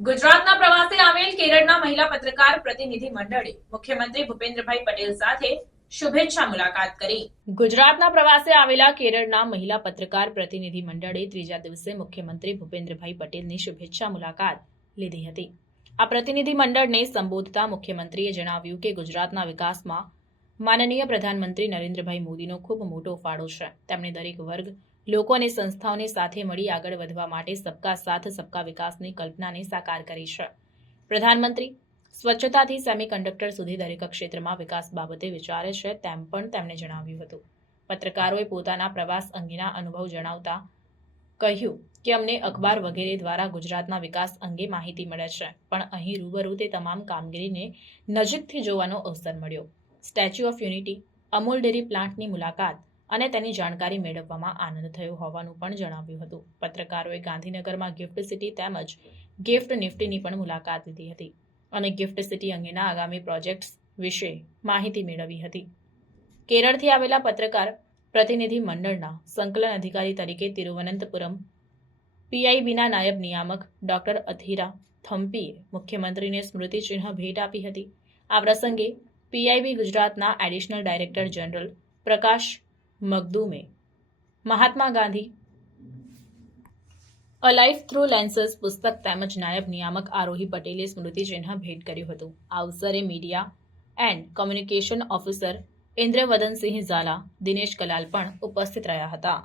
ગુજરાતના પ્રવાસે આવેલ કેરળના મહિલા પત્રકાર પ્રતિનિધિ મંડળે મુખ્યમંત્રી ભૂપેન્દ્રભાઈ પટેલ સાથે શુભેચ્છા મુલાકાત કરી। ગુજરાતના પ્રવાસે આવેલા કેરળના મહિલા પત્રકાર પ્રતિનિધિ મંડળે ત્રીજા દિવસે મુખ્યમંત્રી ભૂપેન્દ્રભાઈ પટેલની શુભેચ્છા મુલાકાત લીધી હતી। આ પ્રતિનિધિ મંડળને સંબોધતા મુખ્યમંત્રીએ જણાવ્યું કે ગુજરાતના વિકાસમાં માનનીય પ્રધાનમંત્રી નરેન્દ્રભાઈ મોદીનો ખૂબ મોટો ફાળો છે। તેમણે દરેક વર્ગ, લોકો અને સંસ્થાઓને સાથે મળી આગળ વધવા માટે સબકા સાથ સબકા વિકાસની કલ્પનાને સાકાર કરી છે। પ્રધાનમંત્રી સ્વચ્છતાથી સેમિકન્ડક્ટર સુધી દરેક ક્ષેત્રમાં વિકાસ બાબતે વિચારે છે તેમ પણ તેમણે જણાવ્યું હતું। પત્રકારોએ પોતાના પ્રવાસ અંગેના અનુભવ જણાવતા કહ્યું કે અમને અખબાર વગેરે દ્વારા ગુજરાતના વિકાસ અંગે માહિતી મળે છે, પણ અહીં રૂબરૂ તે તમામ કામગીરીને નજીકથી જોવાનો અવસર મળ્યો। Statue of unity, Amul dairy પ્લાન્ટની મુલાકાત અને તેની જાણકારી મેળવવામાં આનંદ થયો હોવાનું પણ જણાવ્યું હતું। પત્રકારોએ ગાંધીનગરમાં ગિફ્ટ સિટી તેમજ ગિફ્ટ નિફ્ટીની પણ મુલાકાત લીધી હતી અને ગિફ્ટ સિટી અંગેના આગામી પ્રોજેક્ટ્સ વિશે માહિતી મેળવી હતી। કેરળથી આવેલા પત્રકાર પ્રતિનિધિ મંડળના સંકલન અધિકારી તરીકે તિરુવનંતપુરમ પીઆઈબીના નાયબ નિયામક ડોક્ટર અથીરા થમ્પીએ મુખ્યમંત્રીને સ્મૃતિચિહ્ન ભેટ આપી હતી। આ પ્રસંગે પીઆઈબી ગુજરાતના એડિશનલ ડાયરેક્ટર જનરલ પ્રકાશ મગદુમે મહાત્મા ગાંધી અ લાઇફ થ્રુ લેન્સીસ પુસ્તક તેમજ નાયબ નિયામક આરોહી પટેલે સ્મૃતિચિહ્ન ભેટ કર્યું હતું। આ અવસરે media and communication officer Indravadansinh Zala, Dinesh Kalal પણ ઉપસ્થિત રહ્યા હતા।